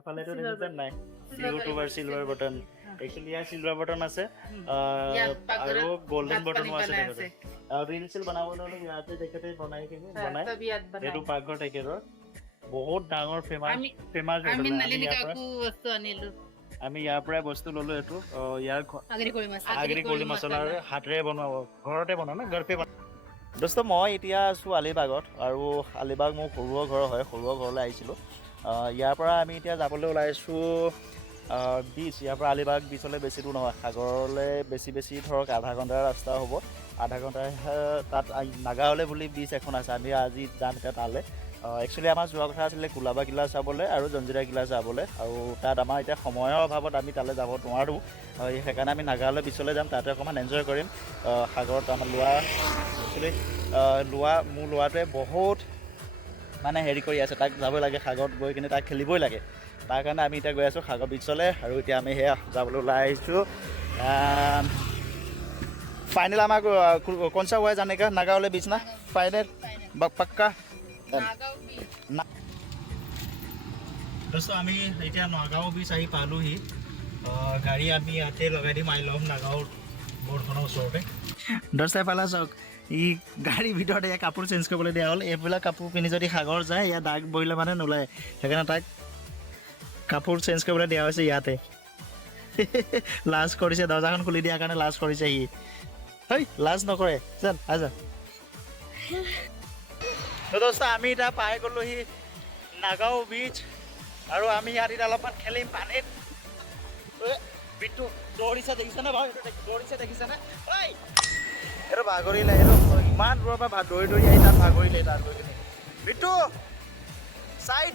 এফালে তো দেখিছে নাই ইউটিউবাৰ সিলভাৰ বটন একচুয়ালি ইয়াৰ সিলভাৰ বটন আছে আৰু গোল্ডেন বটনো আছে দেখতে আৰু ৰিল চিল বনাবলৈ হ'লে ইয়াতে দেখতে বনাই এইটো পাকঘৰ টেকেৰৰ বহুত ডাঙৰ ফেমাছ আমি নলিনিকাকো বস্তু আনিলো আমি ইয়াৰ পৰাই বস্তু ললো এইটো ইয়াৰ আগ্ৰি কলি মছলাৰ হাতেৰে বনোৱা ঘৰতে বনোৱা না ঘৰতে দোস্ত মই এতিয়া আছোঁ আলিবাগত আৰু আলিবাগ মোৰ সৰুৱা ঘৰ হয় সৰুৱা ঘৰলৈ আহিছিলোঁ ইয়াৰ পৰা আমি এতিয়া যাবলৈ ওলাইছোঁ বিচ ইয়াৰ পৰা আলিবাগ বিচলৈ বেছি দূৰ নহয় সাগৰলৈ বেছি ধৰক আধা ঘণ্টাৰ ৰাস্তা হ'ব আধা ঘণ্টা তাত নাগাৱলে বুলি বিচ এখন আছে আমি আজি যাম এতিয়া তালৈ একচুৱেলি আমাৰ যোৱা কথা আছিলে কুলাবা কিলা চাবলৈ আৰু জঞ্জিৰা কিলা চাবলৈ আৰু তাত আমাৰ এতিয়া সময়ৰ অভাৱত আমি তালৈ যাব নোৱাৰোঁ সেইকাৰণে আমি নাগাৱলে বিচলৈ যাম তাতে অকণমান এনজয় কৰিম সাগৰত আমাৰ একচুৱেলি মোৰ ল'ৰাটোৱে বহুত মানে হেৰি কৰি আছে তাক যাবই লাগে সাগৰত গৈ কিনে তাক খেলিবই লাগে তাৰ কাৰণে আমি এতিয়া গৈ আছোঁ সাগৰ বিচলৈ আৰু এতিয়া আমি সেয়া যাবলৈ ওলাই আহিছোঁ फाइनल हमारा कौन सा हुआ है जाने का नागावले बीच ना फाइनल पक्का दोस्तों आमी এতিয়া নাগাঁও বিচ আহি পালোহি গাড়ী আমি ইয়াতে লগাই দিম আই লভ নাগাঁও বৰ্ডখনৰ ওচৰতে দৰ্শাই পালা চাওক ই গাড়ীৰ ভিতৰতে কাপোৰ চেঞ্জ কৰিবলৈ দিয়া হ'ল এইবিলাক কাপোৰ পিন্ধি যদি সাগৰ যায় ইয়াত দাগ বহিলে মানে নোলায় সেইকাৰণে তাক কাপোৰ চেঞ্জ কৰিবলৈ দিয়া হৈছে ইয়াতে লাজ কৰিছে দৰ্জাখন খুলি দিয়াৰ কাৰণে লাজ কৰিছে ই হেই লাজ নকৰে চল আজা তো দোস্ত আমি এটা পাই গ'লোহি নাগাঁও বিচ আৰু আমি ইয়াত এতিয়া অলপমান খেলিম পানীত বিটু দৌৰিছে দেখিছেনে বাৰু এইটো দৌৰিছে দেখিছেনে ঐ এইটো ভাগৰিলে এইটো ইমান দূৰৰ পৰা দৌৰি আহি তাত ভাগৰিলে তাত গৈ কিনে বিটু চাইড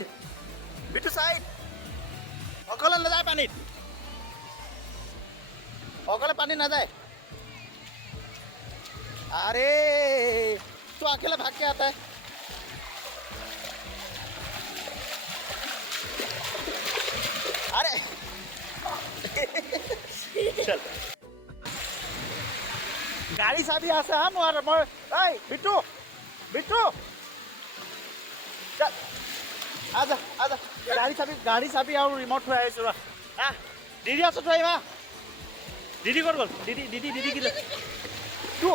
অকলে নাযায় পানীত অকলে পানী নাযায় अरे तू अकेला भाग के आता है अरे चल गाड़ी साबी आसे हम और बिट्टू चल आजा गाड़ी साबी और रिमोट हुआ है सुरा हाँ दीदी आसो तो माँ दीदी कर बोल दीदी की तू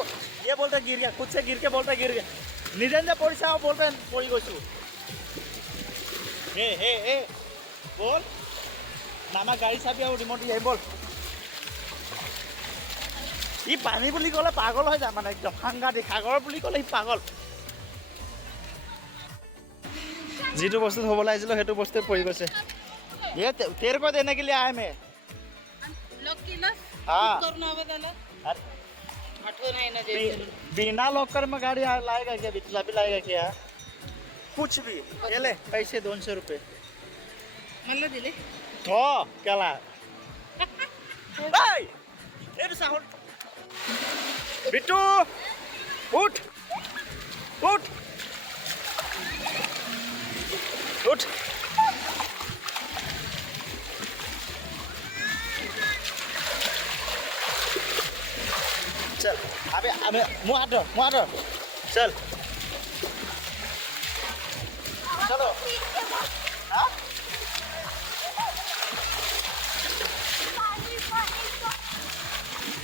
ये बोलता गिर गया खुद से गिर के बोलता गिर गया निरंजन पोलिस आओ बोलते पोई गोसु हे बोल नाना गाड़ी साबी आओ रिमोट ये बोल ই পানী বুলি ক'লে পাগল হৈ যায় মানে একদম সাংঘাতিক সাগৰ বুলি ক'লে ই পাগল যিটো বস্তু হ'ব লাগিছিল সেইটো বস্তু পৰি গৈছে ये तेरे को देने के लिए आए मैं लोग किला हाँ करना बदला बिना लॉकर में गाड़ी लाएगा क्या बिचला भी लाएगा क्या कुछ भी ये ले पैसे 200 रुपये मला दिले तो क्या ला बिट्टू उठ चल अबे मुँह हटो चल चलो हाँ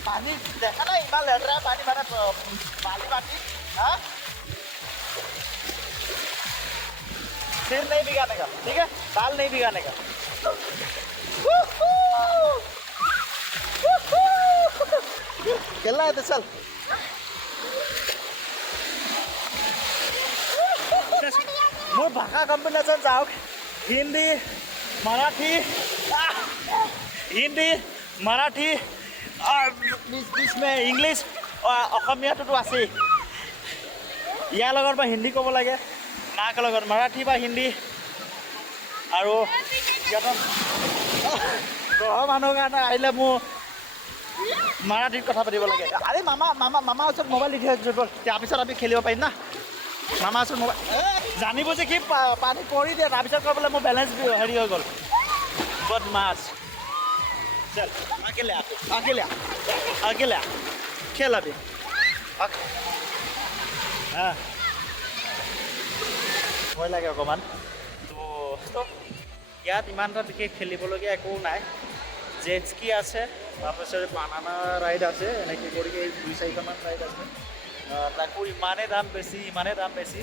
पानी देखा ना इमाल लड़ रहा है पानी भरा बाली बाटी हाँ सिर नहीं भिगाने का ठीक है बाल नहीं भिगाने का खेलना है तो चल मैं भाषा कॉम्बिनेशन जाओ हिंदी मराठी और बीच में इंग्लिश और অসমীয়াটো আছে ইয়াৰ লগত বা হিন্দী ক'ব লাগে মাক লগত মাৰাঠী বা হিন্দী আৰু ইয়াত ঘৰৰ মানুহৰ কাৰণে আহিলে মোৰ মাৰাঠীত কথা পাতিব লাগে আৰে মামা ওচৰত মোবাইল দি থৈ বল তাৰপিছত আমি খেলিব পাৰিম না মামা ওচৰত মোবাইল জানিব যে কি পানী পৰি দিয়ে তাৰপিছত কৈ বোলে মোৰ বেলেঞ্চ হেৰি হৈ গ'ল বদমাছ चल अकेले खेल अभी हाँ भय लगे अकमान तो ইয়াত ইমান এটা বিশেষ খেলিবলগীয়া একো নাই জেট স্কি আছে তাৰপিছত বানানা ৰাইড আছে এনেকৈ কৰি 2-4মান ৰাইড আছে তাকো ইমানেই দাম বেছি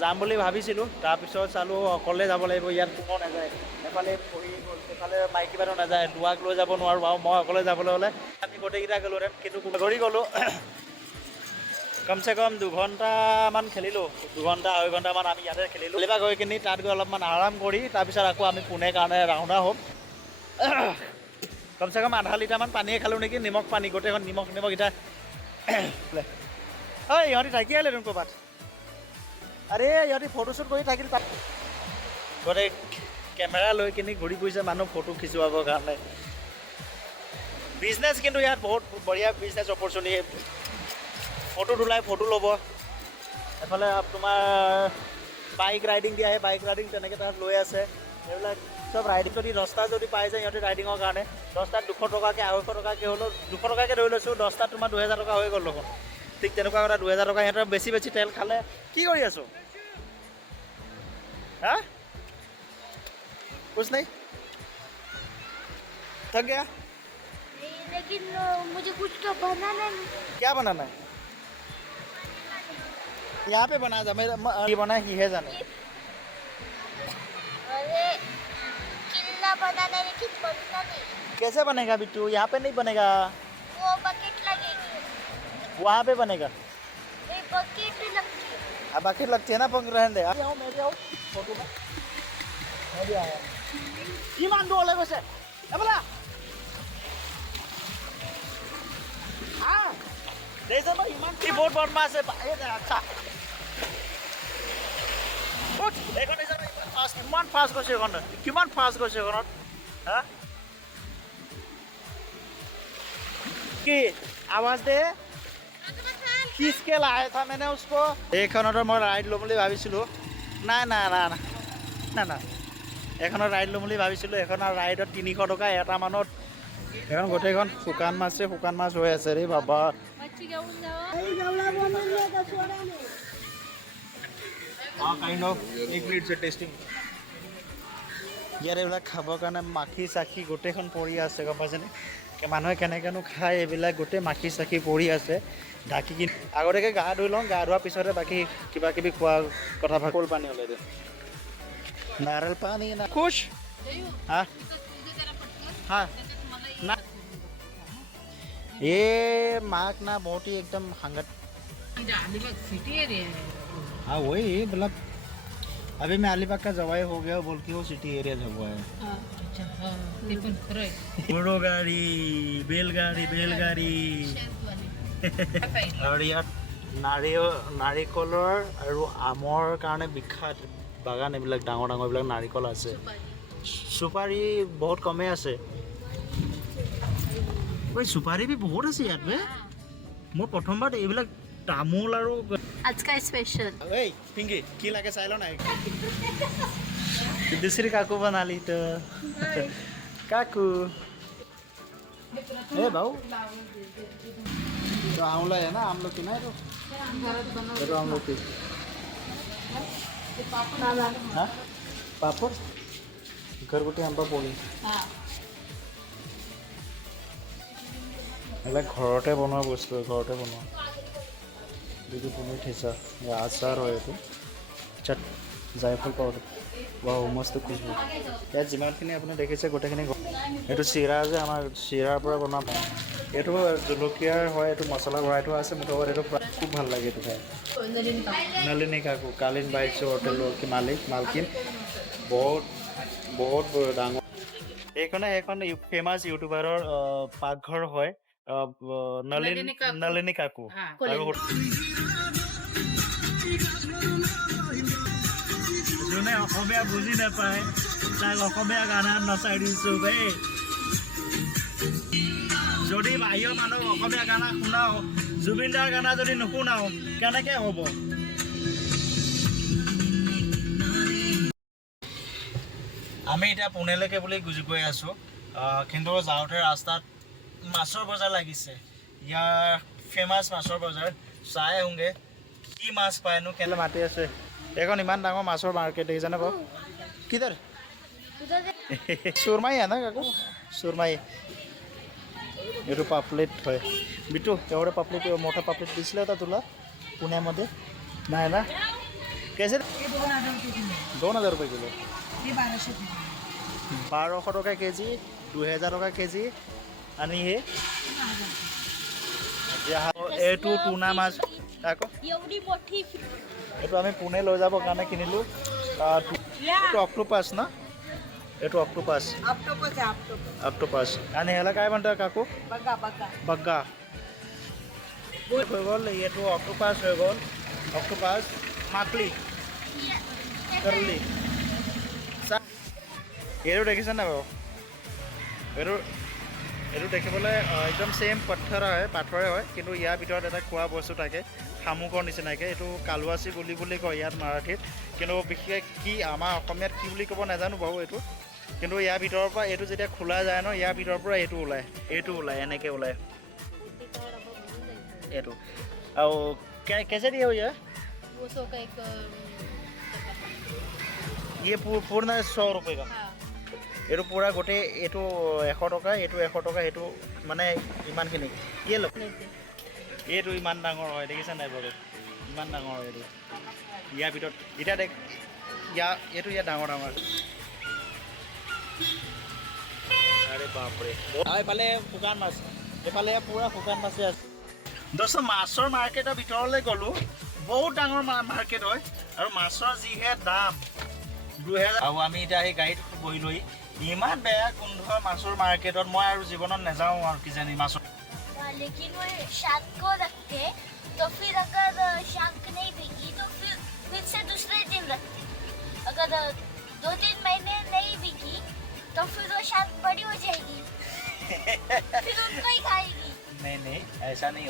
যাম বুলি ভাবিছিলোঁ তাৰপিছত চালোঁ অকলে যাব লাগিব ইয়াত কোনো নাযায় এফালে পঢ়ি গ'ল এফালে মাইকী মানুহ নাযায় লোৱাক লৈ যাব নোৱাৰোঁ আৰু মই অকলে যাবলৈ হ'লে আমি গোটেইকেইটা গ'লোহেঁতেন কিন্তু ঘূৰি গ'লোঁ কমচে কম 2 ঘণ্টামান খেলিলোঁ 2 ঘণ্টা 2.5 ঘণ্টামান আমি ইয়াতে খেলিলোঁ আলিবাগ গৈ কিনি তাত গৈ অলপমান আৰাম কৰি তাৰপিছত আকৌ আমি পুনে কাৰণে ৰাওনা হ'ম কমচে কম আধা লিটাৰমান পানীয়ে খালোঁ নেকি নিমখ পানী গোটেইখন নিমখ এতিয়া ঐ ইহঁতি থাকি আহিলে দেখোন ক'ৰবাত আৰে ইহঁতি ফটোশ্বুট কৰি থাকিল তাত গোটেই কেমেৰা লৈ কিনি ঘূৰি ফুৰিছে মানুহ ফটো খিচুৱাবৰ কাৰণে বিজনেছ কিন্তু ইয়াত বহুত বঢ়িয়া বিজনেছ অপৰচুনিটি ফটো তোলাই ফটো ল'ব এফালে তোমাৰ বাইক ৰাইডিং দিয়া বাইক ৰাইডিং তেনেকৈ তাত লৈ আছে এইবিলাক চব ৰাইডিং যদি 10টা যদি পাই যায় সিহঁতে ৰাইডিঙৰ কাৰণে 10টাত 200 টকাকৈ 250 টকাকৈ হ'লেও 200 টকাকৈ ধৰি লৈছোঁ 10টাত তোমাৰ 2000 টকা হৈ গ'ল দেখোন ঠিক তেনেকুৱা কথা 2000 টকা সিহঁতৰ বেছি তেল খালে কি কৰি আছোঁ হা कुछ नहीं थक गया लेकिन मुझे कुछ तो बनाना है क्या बनाना है यहाँ पे बना जा मेरा ये बना ही है जाने अरे किला बनाना है लेकिन बनता नहीं कैसे बनेगा बिट्टू यहाँ पे नहीं बनेगा वो बकेट लगेगी वहाँ पे बनेगा ये बकेट लगती है अब आखिर लगती है ना पंख रहने दे आओ मैं भी आओ फोटो में मैं भी आया इमान दो ले बस है बोला हाँ जैसे भाई इमान की बहुत बदमाश है ये अच्छा उठ देखो नहीं सर फास्ट किमान फास्ट करছে এখন কিমান ফাস্ট করছে এখন হ্যাঁ কি आवाज दे किसके लाया था मैंने उसको एखनर मैं राइड लम বুলি ভাবিছিলোঁ না না না না না এখনৰ ৰাইড ল'ম বুলি ভাবিছিলোঁ এখনৰ ৰাইডত 300 টকা এটা মানত এখন গোটেইখন শুকান মাছ হৈ আছে ৰে বাবা কাইণ্ড অফ 1 মিনিট से টেষ্টিং ইয়াৰ এইবিলাক খাবৰ কাৰণে মাখি চাখি গোটেইখন পৰি আছে গম পাইছেনে মানুহে কেনেকৈনো খায় এইবিলাক গোটেই মাখি চাখি পৰি আছে ঢাকি কিনি আগতীয়াকৈ গা ধুই লওঁ গা ধোৱাৰ পিছতে বাকী কিবা কিবি খোৱা কথা ভাগল পানী ওলাই দিওঁ नारळ पाणी ना खुश हाँ हाँ ना ये मार्क ना बहुत ही एकदम हंगत अलीबाग सिटी एरिया है हाँ वही मतलब अभी मैं अलीबाग का जवाई हो गया बोल के वो सिटी एरिया हुआ है अच्छा हाँ ते पण खरं आहे घोडो गाड़ी बैलगाड़ी और यार नारिकলৰ আৰু আমৰ কাৰণে বিখ্যাত বাগান এইবিলাক ডাঙৰ এইবিলাক নাৰিকল আছে সুপাৰি বহুত কমে আছে ওই সুপাৰি भी बहुत আছে ইয়াত বে মই প্ৰথমবাৰ এইবিলাক তামোল আৰু आज का स्पेशल এই পিংকি কি লাগে চাই ল না दूसरी काकू बना ली तो काकू ए भाऊ तो आंवला है ना आम लोग की ना तो आम लोग की हाँ पापड़ घरगुती आंबा पोळी এইবিলাক ঘৰতে বনোৱা বস্তু ঘৰতে বনোৱা যিটো পুনৰ ঠেচা আচাৰ হয় এইটো চাট জায়ফল পাউডাৰ বা মস্ত খুশবু ইয়াত যিমানখিনি আপুনি দেখিছে গোটেইখিনি এইটো চিৰা যে আমাৰ চিৰাৰ পৰা বনোৱা পায় এইটো জলকীয়াৰ হয় এইটো মছলা ভৰাই থোৱা আছে মুঠৰ এইটো খুব ভাল লাগে এইটো খাই नलिनी काकू कालीन बाइक से होटल की मालकिन बहुत डांगर এইখনে फेमास यूट्यूबाৰৰ পাকঘৰ হয় नलिनी काकू যোনে অসমীয়া বুজি নাপায় তাক অসমীয়া গানা নচাই দিছোঁ দেই যদি বাহিৰৰ মানুহ অসমীয়া গানা শুনাও জুবিনদাৰ গানা যদি নুশুনাও কেনেকৈ হ'ব আমি এতিয়া পুনেলৈকে বুলি গৈ আছোঁ কিন্তু যাওঁতে ৰাস্তাত মাছৰ বজাৰ লাগিছে ইয়াৰ ফেমাছ মাছৰ বজাৰ চাই আহোঁগৈ কি মাছ পায়নো কেলৈ মাতি আছে এখন ইমান ডাঙৰ মাছৰ মাৰ্কেট দেখিছেনে বাৰু কিধৰ सुरमई आहे ना काकू सुरमई एवढं पापलेट होय बिटू एवढं पापलेट मोठा पापलेट दिसलं होता तुला पुण्यामध्ये नाही ना कैसे 2000 रुपये किलो 1200 टका केजी 2000 टका केजी आणि हे এইটো টুনা মাছ আকৌ एवढी मोठी এইটো আমি পুনে লৈ যাবৰ কাৰণে কিনিলোঁ এইটো ऑक्टोपस ना এইটো ऑक्टोपस ऑक्टोपस आणि ह्याला काय म्हणतात काकू बग्गा হৈ গ'ল এইটো ऑक्टोपस হৈ গ'ল ऑक्टोपस মাকলি करली এইটো দেখিছে নাই বাৰু এইটো এইটো দেখিবলৈ একদম ছেইম পাথৰে হয় কিন্তু ইয়াৰ ভিতৰত এটা খোৱা বস্তু থাকে শামুকৰ নিচিনাকৈ এইটো কালুৱাচি বুলি কয় ইয়াত মাৰাঠীত কিন্তু বিশেষ কি আমাৰ অসমীয়াত কি বুলি ক'ব নাজানো বাৰু এইটো কিন্তু ইয়াৰ ভিতৰৰ পৰা এইটো যেতিয়া খোলা যায় ন ইয়াৰ ভিতৰৰ পৰা এইটো ওলায় এনেকৈ ওলায় এইটো আৰু कैसे दिए हो ये ये पूर्ण 100 रुपये का এইটো পূৰা গোটেই এইটো 100 টকা এইটো 100 টকা এইটো মানে ইমানখিনি ইয়ে লওক এইটো ইমান ডাঙৰ হয় দেখিছা নাই বাৰু ইমান ডাঙৰ হয় এইটো ইয়াৰ ভিতৰত এতিয়া দেখ এইটো ইয়াৰ ডাঙৰ আৰে বাপৰে এইফালে শুকান মাছ এইফালে পূৰা শুকান মাছে আছে দোস্ত মাছৰ মাৰ্কেটৰ ভিতৰলৈ গ'লোঁ বহুত ডাঙৰ মাৰ্কেট হয় আৰু মাছৰ যিহে দাম 2000 আৰু আমি এতিয়া সেই গাড়ীত বহিলৈ ইমান বেয়া গোন্ধ মাছৰ মাৰ্কেটত মই আৰু জীৱনত নাযাওঁ আৰু কিজানি মাছৰ लेकिन वो शाम को रखते तो फिर अगर शाम को नहीं बिकी तो फिर से दूसरे दिन रखते अगर 2-3 महीने नहीं बिकी तो फिर वो शाम बड़ी हो जाएगी फिर उनको ही खाएगी नहीं ऐसा नहीं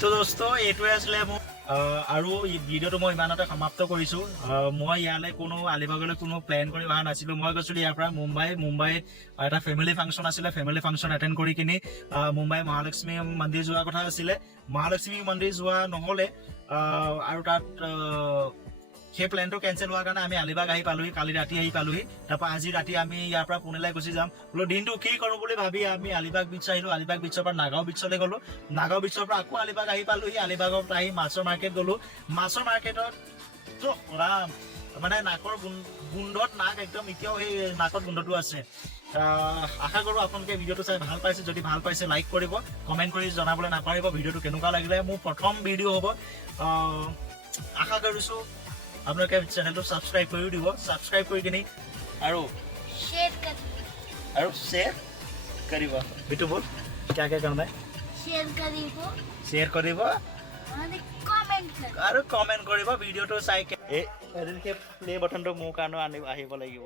तो दोस्तों এইটোৱে আছিলে মোৰ আৰু ভিডিঅ'টো মই ইমানতে সমাপ্ত কৰিছোঁ মই ইয়ালৈ কোনো আলিবাগলৈ কোনো প্লেন কৰি অহা নাছিলোঁ মই গৈছিলোঁ ইয়াৰ পৰা মুম্বাইত এটা ফেমিলি ফাংচন আছিলে ফেমিলি ফাংচন এটেণ্ড কৰি কিনি মুম্বাই মহালক্ষ্মী মন্দিৰ যোৱাৰ কথা আছিলে মহালক্ষ্মী মন্দিৰ যোৱা নহ'লে আৰু তাত সেই প্লেনটো কেঞ্চেল হোৱাৰ কাৰণে আমি আলিবাগ আহি পালোহি কালি ৰাতি আহি পালোহি তাৰপৰা আজি ৰাতি আমি ইয়াৰ পৰা পুনেলৈ গুচি যাম বোলো দিনটো কি কৰোঁ বুলি ভাবি আমি আলিবাগ বিচ আহিলোঁ আলিবাগ বিচৰ পৰা নাগাঁও বিচলৈ গ'লোঁ নাগাঁও বিচৰ পৰা আকৌ আলিবাগ আহি পালোহি আলিবাগত আহি মাছৰ মাৰ্কেট গ'লোঁ মাছৰ মাৰ্কেটত ৰাম মানে নাকৰ গোন্ধত নাক একদম এতিয়াও সেই নাকত গোন্ধটো আছে আশা কৰোঁ আপোনালোকে ভিডিঅ'টো চাই ভাল পাইছে যদি ভাল পাইছে লাইক কৰিব কমেণ্ট কৰি জনাবলৈ নাপাহৰিব ভিডিঅ'টো কেনেকুৱা লাগিলে মোৰ প্ৰথম ভিডিঅ' হ'ব আশা কৰিছোঁ আপোনালোকে চেনেলটো ছাবস্ক্ৰাইব কৰিও দিব ছাবস্ক্ৰাইব কৰি কিনি আৰু शेयर কৰিব বিটু বল क्या करना है शेयर কৰিব আৰু কমেণ্ট কৰিব ভিডিঅ'টো চাই এদিন সেই প্লে বাটনটো মোৰ কাৰণে আহিব লাগিব